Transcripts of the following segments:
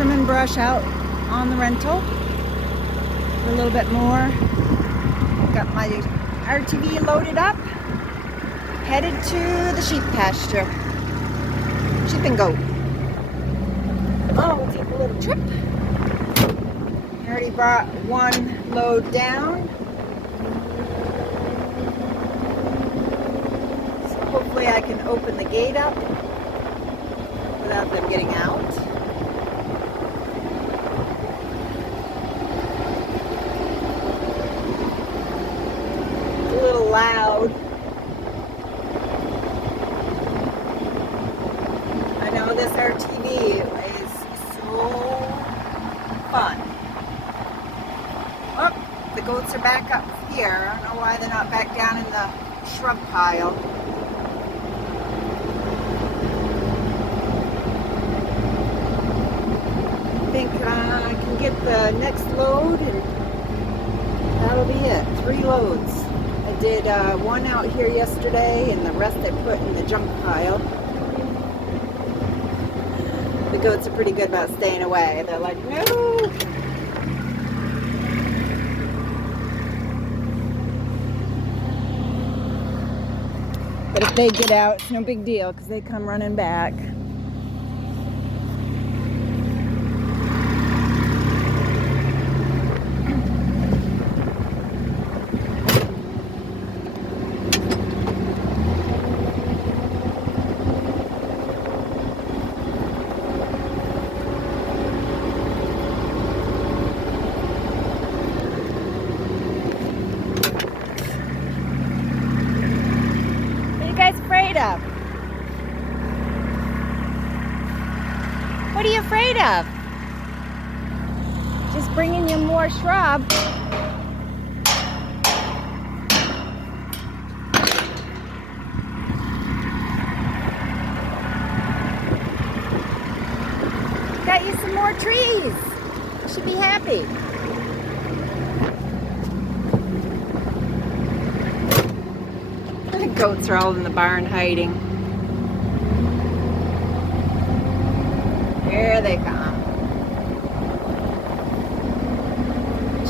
trim and brush out on the rental. A little bit more. Got my RTV loaded up. Headed to the sheep pasture. Sheep and goat. Oh, we'll take a little trip. I already brought one load down. So hopefully I can open the gate up without them getting out. It's a little loud. I know this RTV is so fun. Oh, the goats are back up here. I don't know why they're not back down in the shrub pile. I think I can get the next load and that'll be it. 3 loads. I did one out here yesterday and the rest I put in the junk pile. The goats are pretty good about staying away. They're like, no! But if they get out, it's no big deal because they come running back. Afraid of? What are you afraid of? Just bringing you more shrub. Got you some more trees. You should be happy. The goats are all in the barn hiding. Here they come.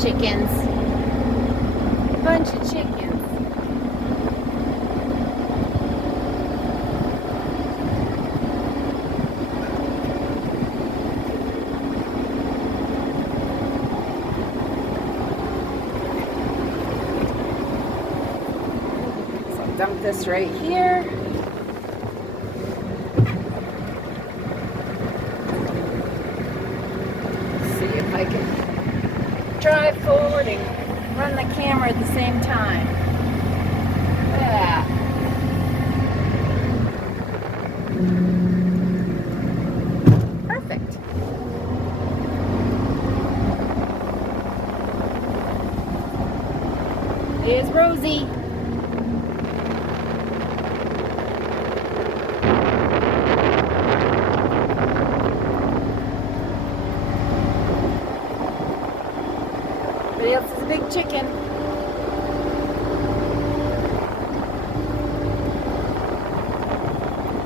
Chickens. A bunch of chickens. Dump this right here. See if I can drive forward and run the camera at the same time. Yeah. Perfect. There's Rosie. Everybody else is a big chicken.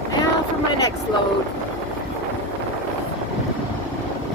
Now for my next load.